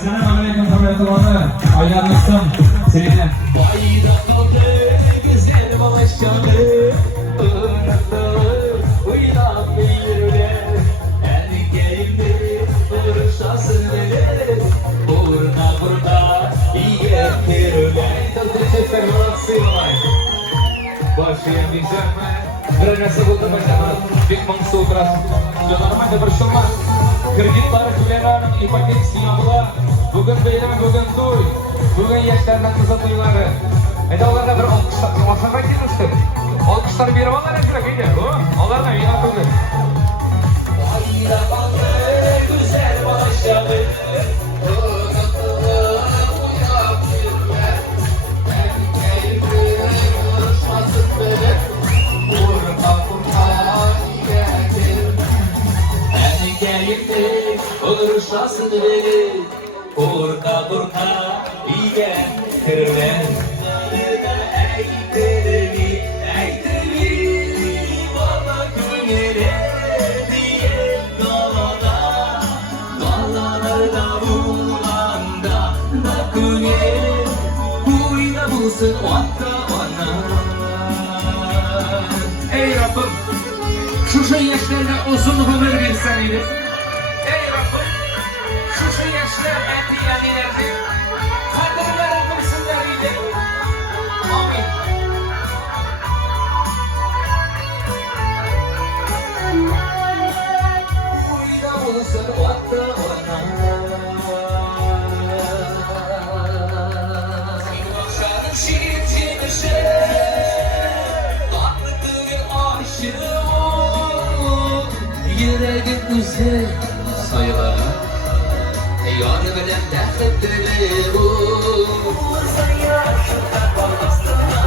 Assalamualaikum warahmatullahi wabarakatuh. Ayarlasam seninle. Bayrak oldu güzel başkanı, uyanıp yürüler. Erkeğimde vuruşasın verir, burada iyi getirirler. Teşekkürler, Murat. Başlayan diyeceğim ben. Berasa buldum başkanı. Big Mangsu keras. Jangan bersama. Kredit para kuliahan ipatik Singapura. Bukan bayram, bukan toy. Bukan yaşlardan kısa toyları. Onlarga bir alkışlar ketmişti. Alkışlar berib olganlar kerak edi. Onlarga men atıldı. Bayram oldu güzel başladı. Olurşasın verir, burka iyiye kırılen. Eğdiri, bana güngere diye dağlarda bulanda da güngere, buyna bulsun vatta ona. Ey Rabbim, şu yaşlarda uzun ömür versen idi. Şu yaşlar etkilenirdi. Kadınların kırsınlarıydı. Amin. Uyda bulsun vatta ona. Başarım şiircimişe. Anlıktığın aşığım. Yüreğin güzel sayılar. Yar bilen dehletleri bu. Saya şurada balastına.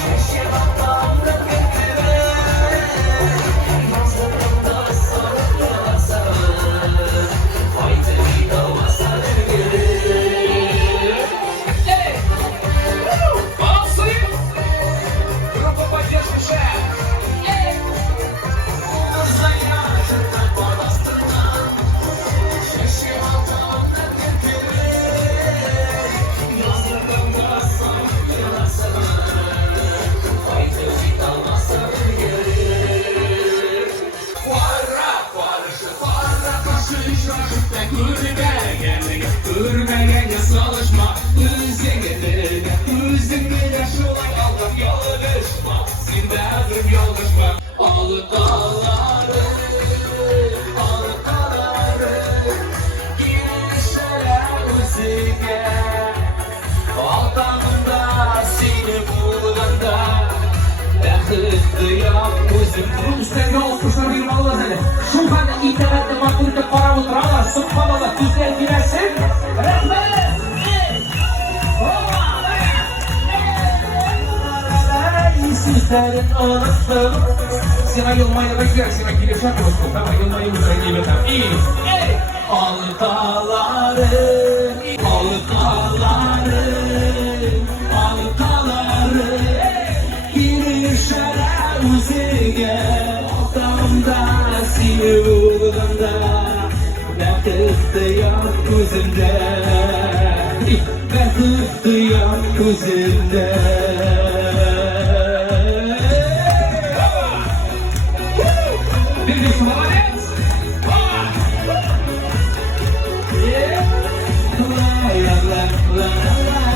Şaşırmaktan götüren. Nazarımda sarılasa. Haydi bir dava sarılır. Ey! Balsayım! Grupa поддержка. Ey! Saya şurada balastına. Görmegenge salışma, üzgünlüğüne şolay aldım yollaşma, sinderim yollaşma. Alı dağları, girişeler üzüge. Altanımda seni bulganda, baxtliyam o'zim. Üstlerine olmuşlar bir mallar seni. Şu halde internette makulüde para oturarlar. Subhanallah güzel girersin. Rahmet. Sizlerin anasını. Sena yılmayla bekler. Sena girişen mi olsun? Tamam yılmayı uzayın iyi betam. İyi. Altaları girişeler üzüge. Altamda seni bulganda, baxtliyam ko'zimda, baxtliyam ko'zimda. Birlik молодец! La la la la la.